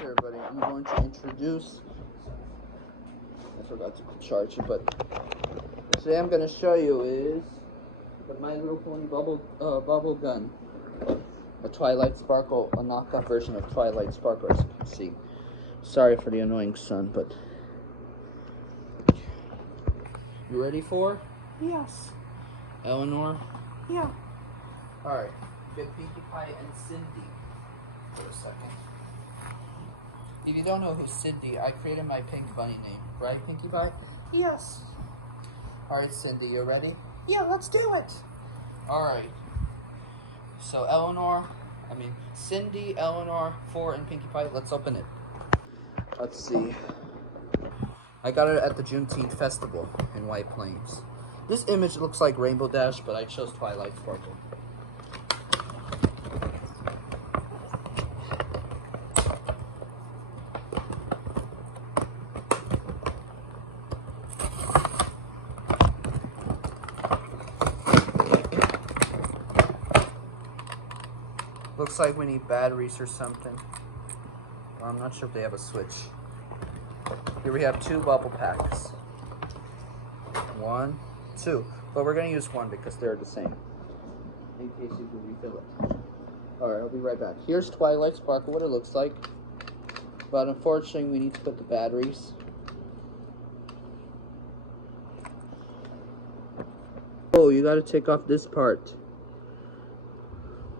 Alright everybody, I'm going to introduce, I forgot to charge it, but today I'm going to show you is the My Little Pony bubble gun. A Twilight Sparkle, a knockoff version of Twilight Sparkle, as you can see. Sorry for the annoying sun, but... You ready for? Yes. Elinor? Yeah. Alright, get Pinkie Pie and Cindy for a second. If you don't know who's Cindy, I created my pink bunny name. Right, Pinkie Pie? Yes. Alright, Cindy, you ready? Yeah, let's do it. Alright. So Cindy, Elinor, 4, and Pinkie Pie, let's open it. Let's see. I got it at the Juneteenth Festival in White Plains. This image looks like Rainbow Dash, but I chose Twilight Sparkle. Looks like we need batteries or something. Well, I'm not sure if they have a switch. Here we have 2 bubble packs. 1, 2. But we're going to use 1 because they're the same. In case you can refill it. Alright, I'll be right back. Here's Twilight Sparkle, what it looks like. But unfortunately, we need to put the batteries. Oh, you got to take off this part.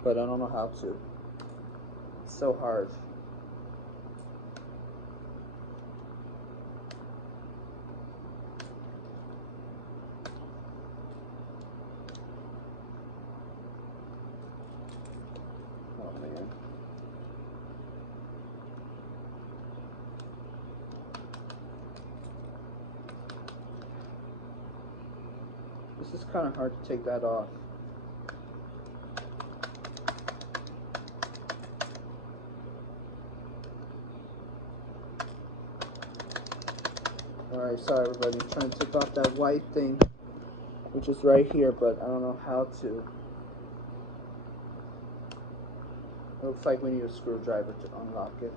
But I don't know how to. It's so hard. Oh man. This is kind of hard to take that off. Alright, sorry everybody, I'm trying to take off that white thing, which is right here, but I don't know how to. It looks like we need a screwdriver to unlock it.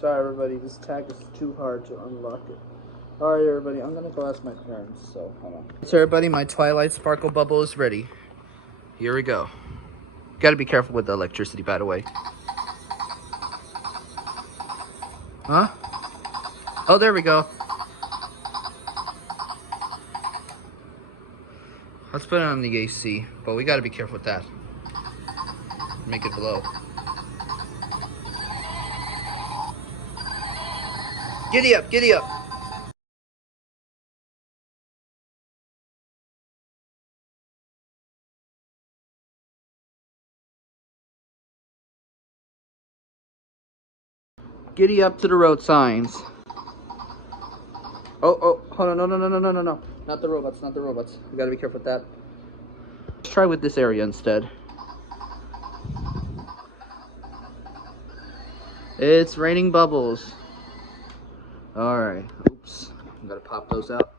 Sorry everybody, this tag is too hard to unlock it. Alright everybody, I'm gonna go ask my parents, so hold on. So everybody, my Twilight Sparkle bubble is ready. Here we go. Gotta be careful with the electricity, by the way. Huh? Oh, there we go. Let's put it on the AC, but we gotta be careful with that. Make it blow. Giddy up, giddy up. Giddy up to the road signs. Oh, hold on, no. Not the robots, not the robots. We gotta be careful with that. Let's try with this area instead. It's raining bubbles. Alright, oops. I'm gonna pop those out.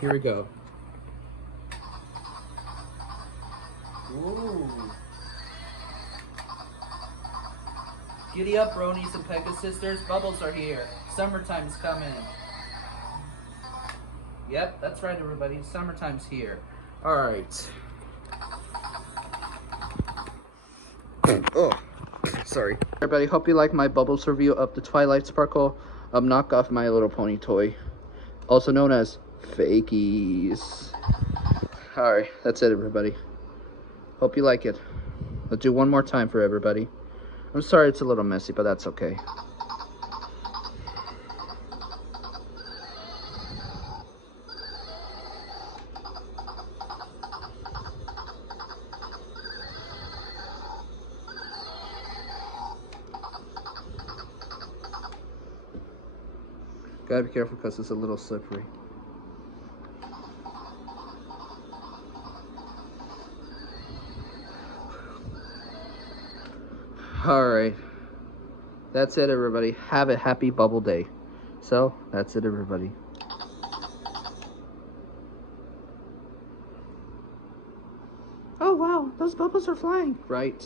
Here we go. Ooh. Giddy up, bronies and Pekka sisters. Bubbles are here. Summertime's coming. Yep, that's right, everybody. Summertime's here. Alright. Oh, sorry. Everybody, hope you like my Bubbles review of the Twilight Sparkle knockoff My Little Pony toy. Also known as Fakies. Alright, that's it, everybody. Hope you like it. Let's do one more time for everybody. I'm sorry it's a little messy, but that's okay. Gotta be careful because it's a little slippery. Alright. That's it, everybody. Have a happy bubble day. So, that's it, everybody. Oh wow, those bubbles are flying. Right.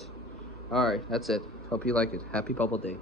Alright, that's it. Hope you like it. Happy bubble day.